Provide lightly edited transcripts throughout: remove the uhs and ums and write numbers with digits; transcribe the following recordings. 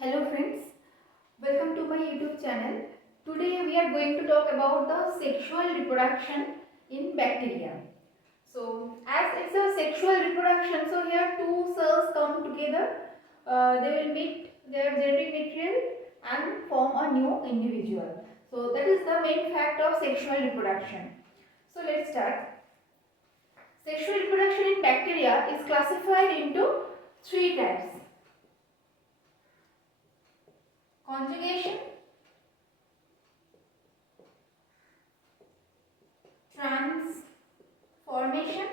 Hello friends, welcome to my YouTube channel. Today we are going to talk about the sexual reproduction in bacteria. So as it's a sexual reproduction, so here two cells come together, they will meet their genetic material and form a new individual. So that is the main fact of sexual reproduction. So let's start. Sexual reproduction in bacteria is classified into three types: conjugation, transformation,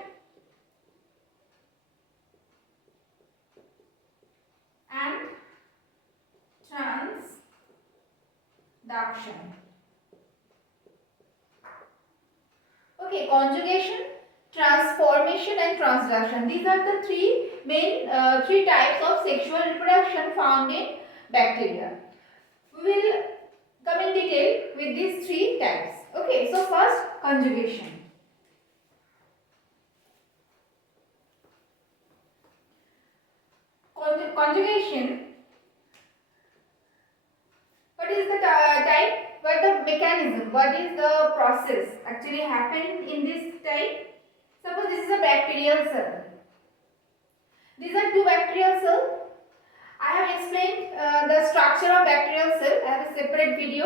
and transduction. Okay, conjugation, transformation and transduction. These are the three types of sexual reproduction found in bacteria. We will come in detail with these three types. Okay, so first conjugation. Conjugation. What is the type? What the mechanism? What is the process actually happened in this type? Suppose this is a bacterial cell. These are two bacterial cells. I have explained the structure of bacterial cell. I have a separate video.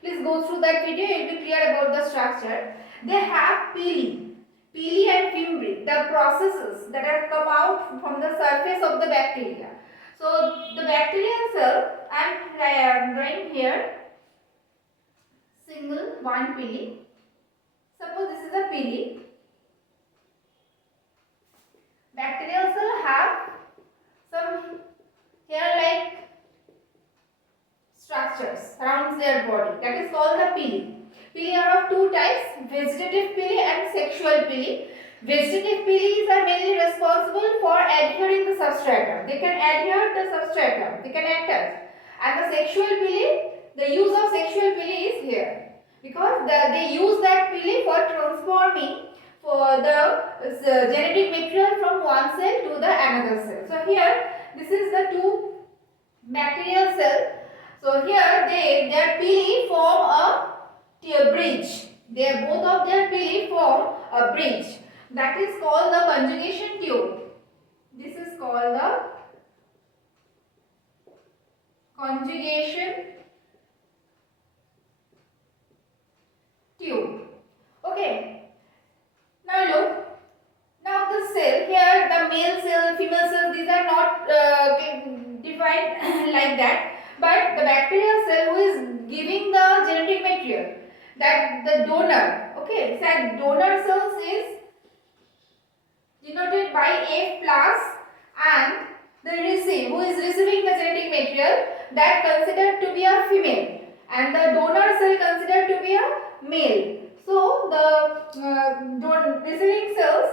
Please go through that video. You will be clear about the structure. They have pili and fimbriae, the processes that have come out from the surface of the bacteria. So the bacterial cell, I am drawing here single one pili. Suppose this is a pili. Bacterial cell have some here like structures around their body, that is called the pili. Pili are of two types: vegetative pili and sexual pili. Vegetative pilis are mainly responsible for adhering the substratum. They can adhere the substratum. They can attach. And the sexual pili, the use of sexual pili is here because they use that pili for transforming for the genetic material from one cell to the another cell. So here this is the two bacterial cell. So here their pili form a bridge. Both of their pili form a bridge. That is called the conjugation tube. This is called the conjugation tube. Okay. Now look. Now the cell here, the male cell, female cell, these are not defined like that. But the bacterial cell who is giving the genetic material, that the donor. Okay. So donor cells is denoted by F plus, and the who is receiving the genetic material, that considered to be a female, and the donor cell considered to be a male. So the receiving cells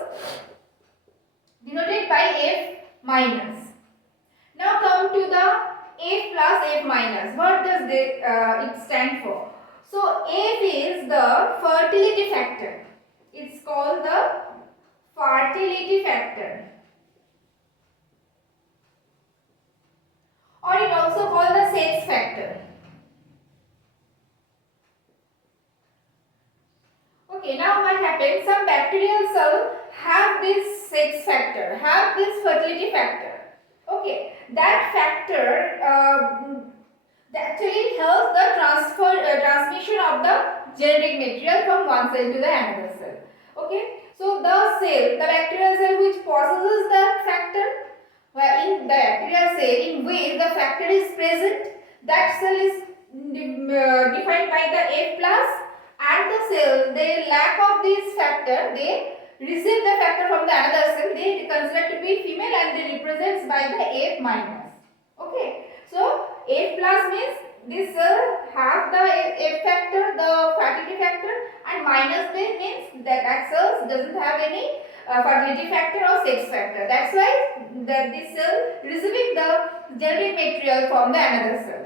denoted by F minus. Now come to the F plus F minus. What does it stand for? So F is the fertility factor. It's called the fertility factor, or it also called the sex factor. Okay, now what happens? Some bacterial cells have this sex factor, have this fertility factor. Okay, that factor that actually helps the transmission of the genetic material from one cell to the another cell. Okay. So the bacterial cell which possesses that factor, in the bacterial cell in which the factor is present, that cell is defined by the F plus, and the cell, they lack of this factor, they receive the factor from the another cell, they consider to be female and they represents by the F minus. Okay, so F plus means this cell have the F factor, the fertility factor, and minus means that cell doesn't have any fertility factor or sex factor. That's why this cell receiving the genetic material from the another cell.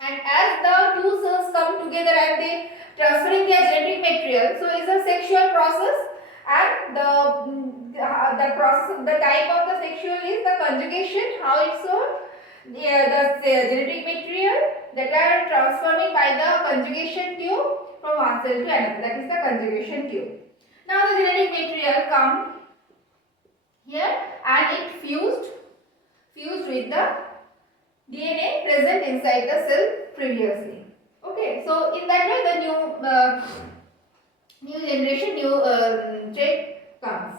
And as the two cells come together and they transferring their genetic material, so it's a sexual process, and the process, the type of the sexual is the conjugation. How it's so? the genetic material that are transforming by the conjugation tube from one cell to another. That is the conjugation tube. Now the genetic material come here and it fused with the DNA present inside the cell previously. Okay, so in that way the new generation, new trait comes.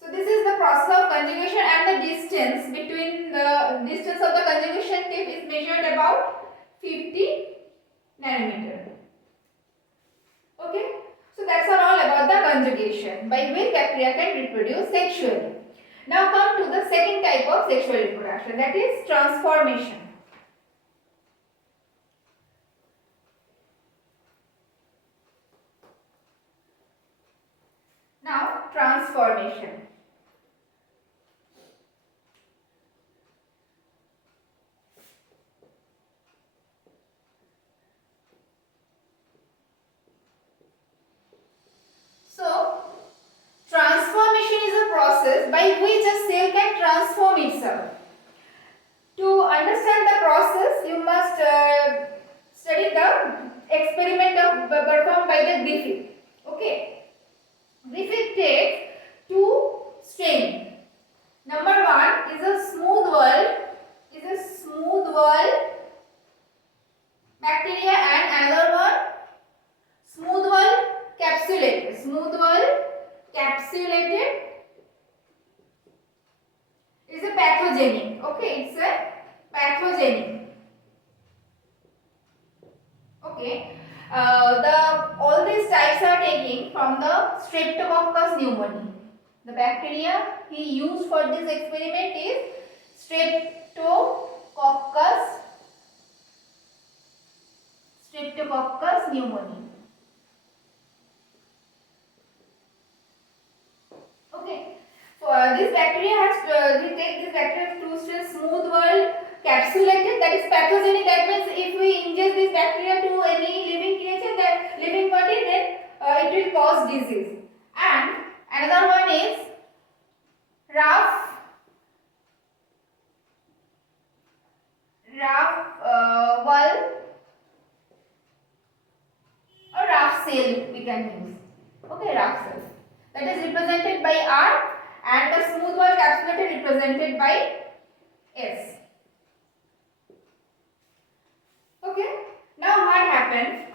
So this is the process of conjugation, and the distance between the distance of the conjugation tip is measured about 50 nanometer. Okay, so that's all about the conjugation by which bacteria can reproduce sexually. Now come to the second type of sexual reproduction, that is transformation. Now transformation. So transformation is a process by which a cell can transform itself. To understand the process, you must study the experiment performed by the Griffith. Okay, Griffith takes two strains. Number one is a smooth wall bacteria, and another one smooth wall capsulated is a pathogenic. Okay, it's a pathogenic. Okay, all these types are taking from the Streptococcus pneumoniae. The bacteria he used for this experiment is Streptococcus pneumoniae. Okay, for this bacteria has we take this bacteria to smooth wall capsulated, that is pathogenic. That means if we ingest this bacteria to any living creature, that living body, then it will cause disease. And another one is rough wall or rough cell we can use. Okay, rough cell. That is represented by R, and the smooth wall capsulated represented by S. Okay, now what happened?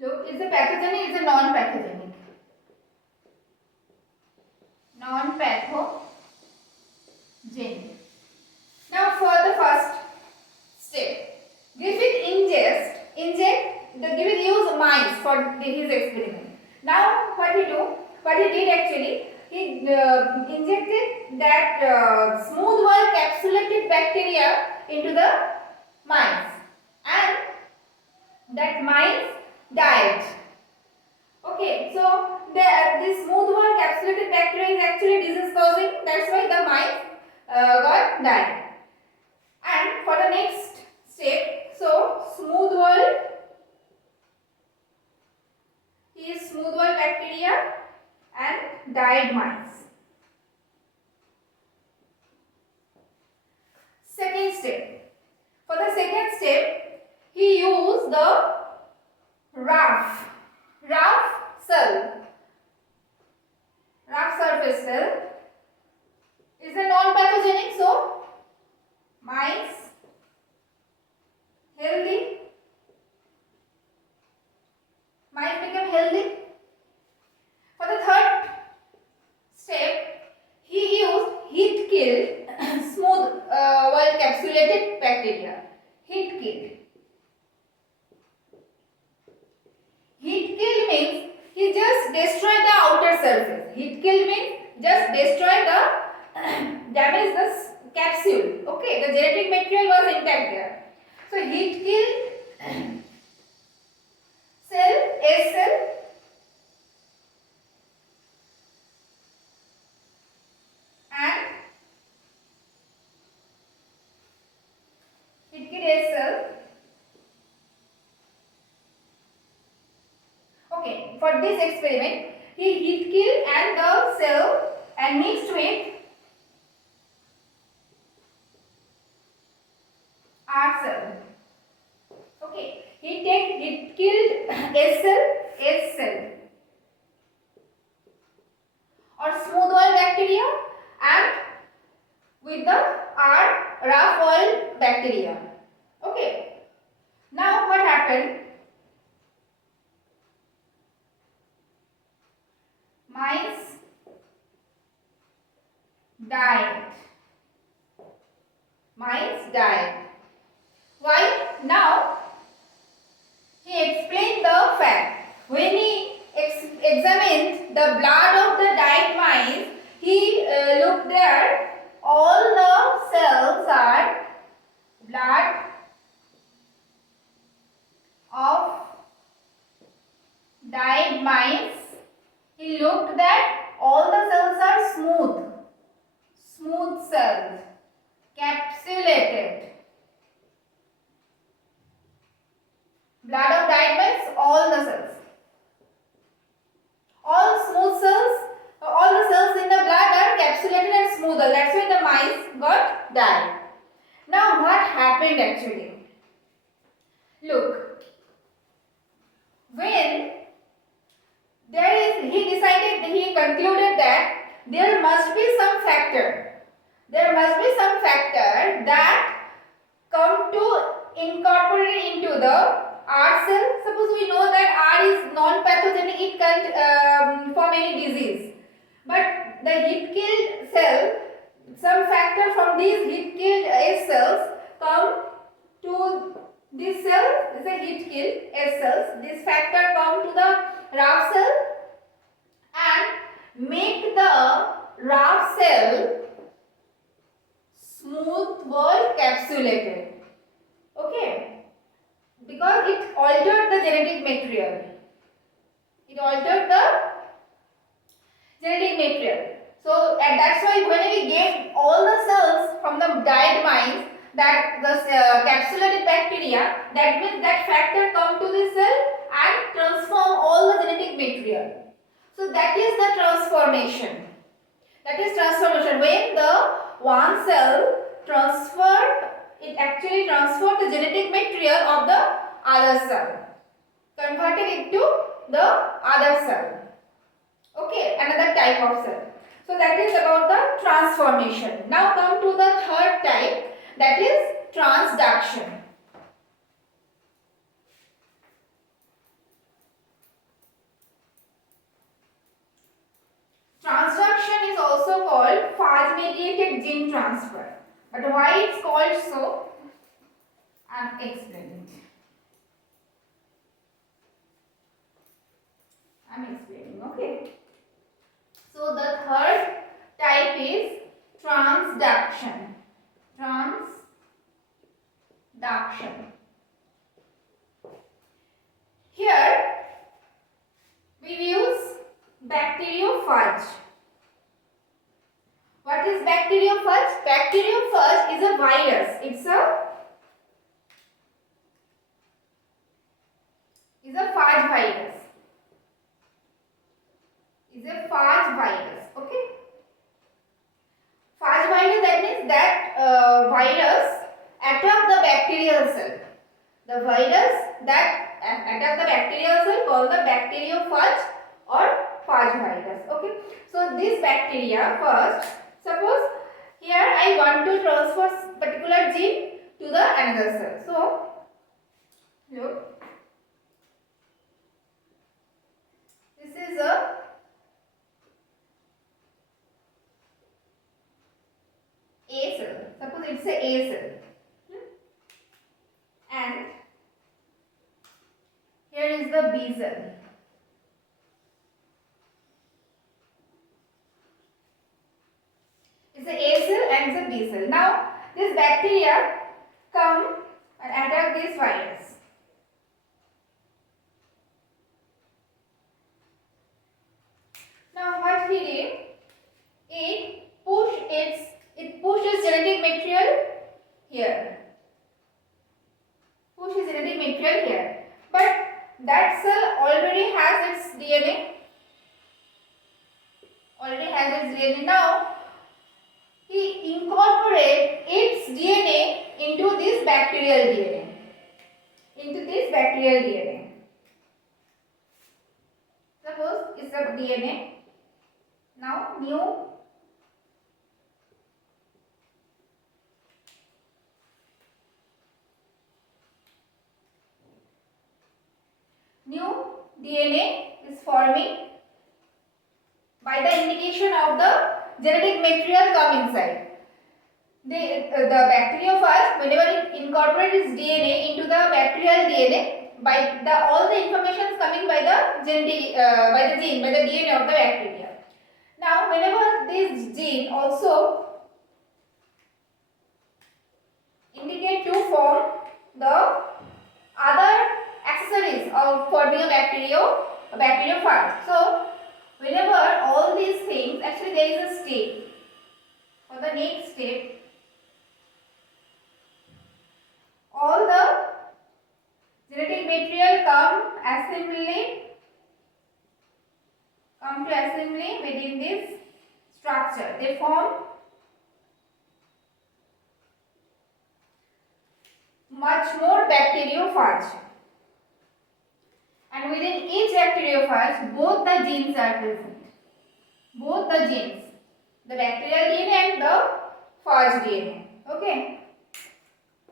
Look, is a pathogenic, is a non-pathogenic. Non-pathogenic. Now for the first step, Griffith Griffith used mice for his experiment. Now what he did actually, he injected that smooth wall capsulated bacteria into the mice, and that mice died. Okay, so this smooth wall capsulated bacteria is actually disease causing. That's why the mice got died. And for the next step, so smooth wall bacteria and died mice. Second step. For the second step, he used the rough surface cell is a non-pathogenic, so mice healthy. Mice become healthy. For the third step, he used heat-killed smooth wall capsulated bacteria. Heat-killed. Heat-kill means he just destroy the outer surface. Heat-kill means just destroy damage the capsule. Okay, the genetic material was intact there. So heat-kill cell, S cell, and heat-kill S cell. Okay, for this experiment, he heat kill and the cell and mixed with died. Mice died. Why? Now he explained the fact. When he examined the blood of the died mice, he looked there. All the cells are blood of died mice. He looked that all the cells are smooth cells, capsulated. Blood of died mice, all the cells. All smooth cells, all the cells in the blood are capsulated and smoother. That's why the mice got died. Now what happened actually? Look, when he concluded that there must be some factor. There must be some factor that come to incorporate into the R cell. Suppose we know that R is non-pathogenic, it can't form any disease. But the heat-killed cell, some factor from these heat-killed S cells come to this cell, this is a heat-killed S cells. This factor come to the RAF cell and make the RAF cell smooth wall capsulated. Okay, because it altered the genetic material. It altered the genetic material. So and that's why when we gave all the cells from the died mice, that the capsulated bacteria, that means that factor come to the cell and transform all the genetic material. So that is the transformation. That is transformation. When the one cell it actually transferred the genetic material of the other cell, converted it to the other cell. Okay, another type of cell. So that is about the transformation. Now come to the third type, that is transduction. Transduction is also called phage-mediated gene transfer. But why it's called so, I am explaining. Okay. So the third type is transduction. Here we use bacteriophage. What is bacteriophage? Bacteriophage is a virus. It's a phage virus. Okay. Phage virus, that means that virus attack the bacterial cell. The virus that attack the bacterial cell called the bacteriophage or phage virus. Okay. So this bacteria first, suppose here I want to transfer particular gene to the another cell. So look, this is a cell. Suppose it's a cell. And here is the B cell. It's a cell and it's a B cell. Now this bacteria come and attack this virus. Now what he did? It pushes genetic material here. Pushes genetic material here. But that cell already has its DNA. Now he incorporates its DNA into this bacterial DNA. Suppose it's a DNA. Now new DNA is forming by the indication of the genetic material come inside. The bacteriophage, whenever it incorporates its DNA into the bacterial DNA, by all the information is coming by the genetic by the gene, by the DNA of the bacteria. Now, whenever this gene also indicate to form the other accessories of forming a bacteriophage. So, whenever all these things, actually there is a step. For the next step, all the genetic material come to assembly within this structure. They form much more bacteriophage. And within each bacteriophage, both the genes are present. Both the genes, the bacterial DNA and the phage DNA. Okay.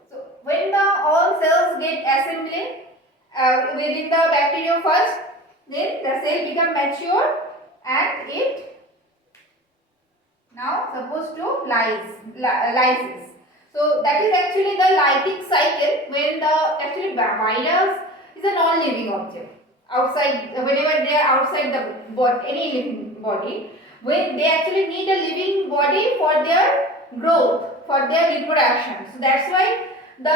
So when all cells get assembly within the bacteriophage, then the cell become mature and it now supposed to lysis. So that is actually the lytic cycle, when the actually virus is a non-living object. Outside, whenever they are outside the body, any living body, when they actually need a living body for their growth, for their reproduction. So that's why the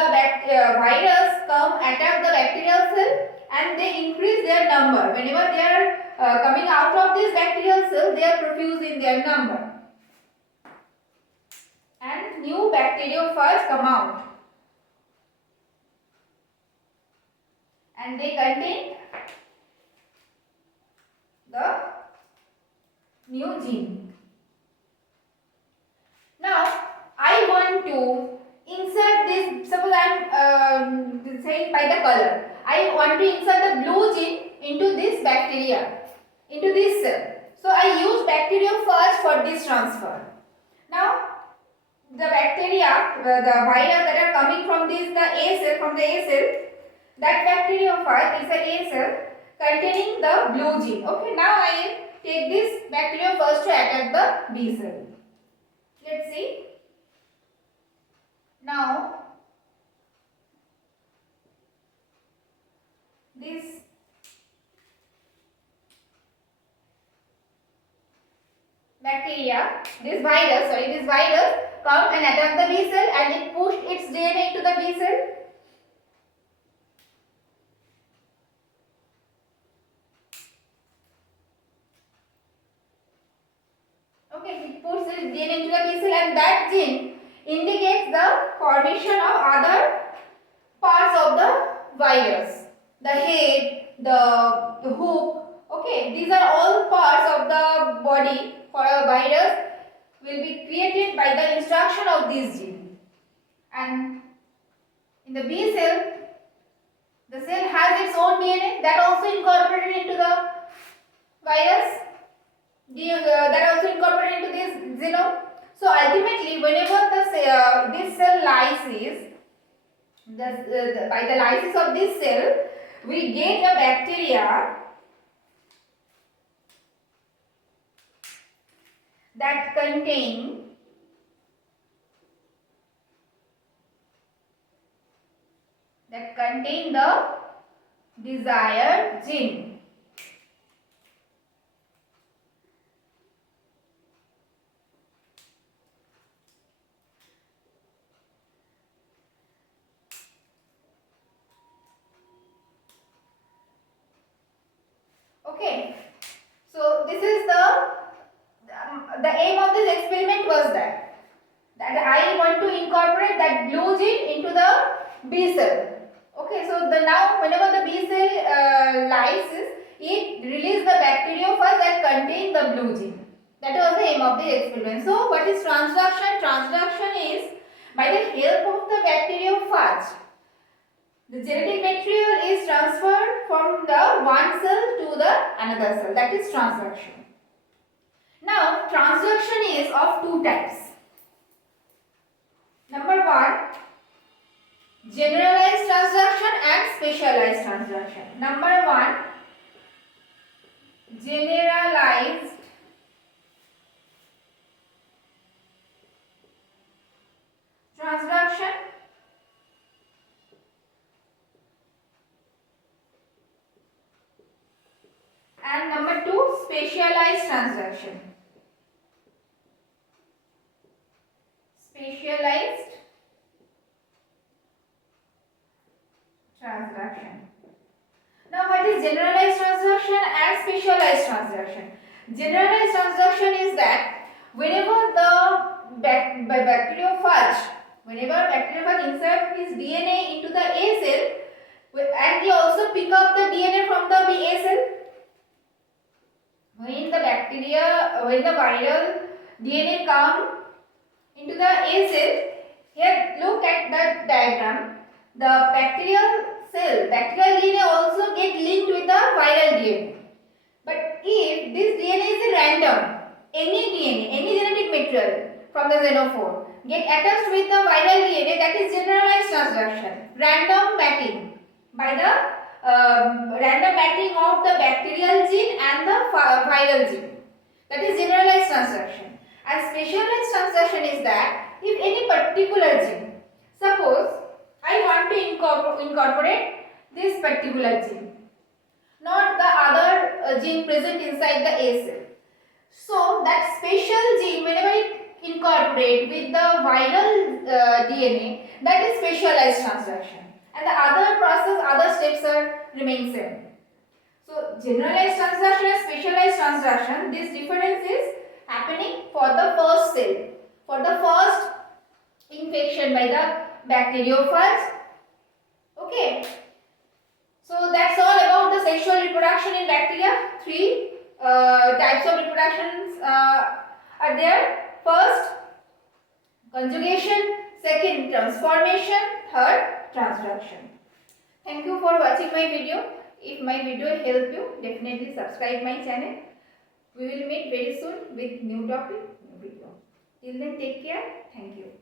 virus come attack the bacterial cell and they increase their number. Whenever they are coming out of this bacterial cell, they are producing their number. And new bacteriophage come out. And they contain the new gene. Now, I want to insert this, suppose I am saying by the color. I want to insert the blue gene into this bacteria, into this cell. So, I use bacteriophage for this transfer. Now, the bacteria, the virus that are coming from this, the A cell, from the A cell, that bacteriophage is a A cell containing the blue gene. Okay, now I take this bacteriophage to attack the B cell. Let's see. Now, this bacteria, this virus come and attack the B cell and it push its DNA into the B cell. Okay, it puts its DNA into the B cell and that gene indicates the formation of other parts of the virus. The head, the hook, okay, these are all parts of the body for a virus will be created by the instruction of this gene. And in the B cell, the cell has its own DNA that also incorporated into the virus, that also incorporated into this genome. So ultimately, whenever this cell lyses, by the lysis of this cell, we get a bacteria that contain the desired gene. Okay, so this is the aim of this experiment was that I want to incorporate that blue gene into the B cell. Okay, so now whenever the B cell lyses, it releases the bacteriophage that contain the blue gene. That was the aim of the experiment. So what is transduction? Transduction is by the help of the bacteriophage, the genetic material is transferred from the one cell to the another cell. That is transduction. Now, transduction is of two types. Number one, generalized transduction and specialized transduction. Number one, generalized transduction. Specialized transduction. Now what is generalized transduction and specialized transduction? Generalized transduction is that whenever the bacteriophage insert his DNA into the A cell and they also pick up the DNA from the A cell, when the viral DNA come into the A cell, here look at the diagram. The bacterial DNA also get linked with the viral DNA. But if this DNA is random, any genetic material from the xenophore get attached with the viral DNA, that is generalized transduction. Random matching by the random matching of the bacterial gene and the viral gene. That is generalized transduction. And specialized transduction is that if any particular gene, suppose I want to incorporate this particular gene, not the other gene present inside the A cell. So that special gene, whenever it incorporate with the viral DNA, that is specialized transduction, and the other process, other steps are remain same. So generalized transduction and specialized transduction, this difference is happening for the first cell, for the first infection by the bacteriophage. Okay. So that's all about the sexual reproduction in bacteria. Three types of reproductions are there. First, conjugation. Second, transformation. Third, transduction. Thank you for watching my video. If my video helped you, definitely subscribe my channel. We will meet very soon with new topic, new video. Till then, take care. Thank you.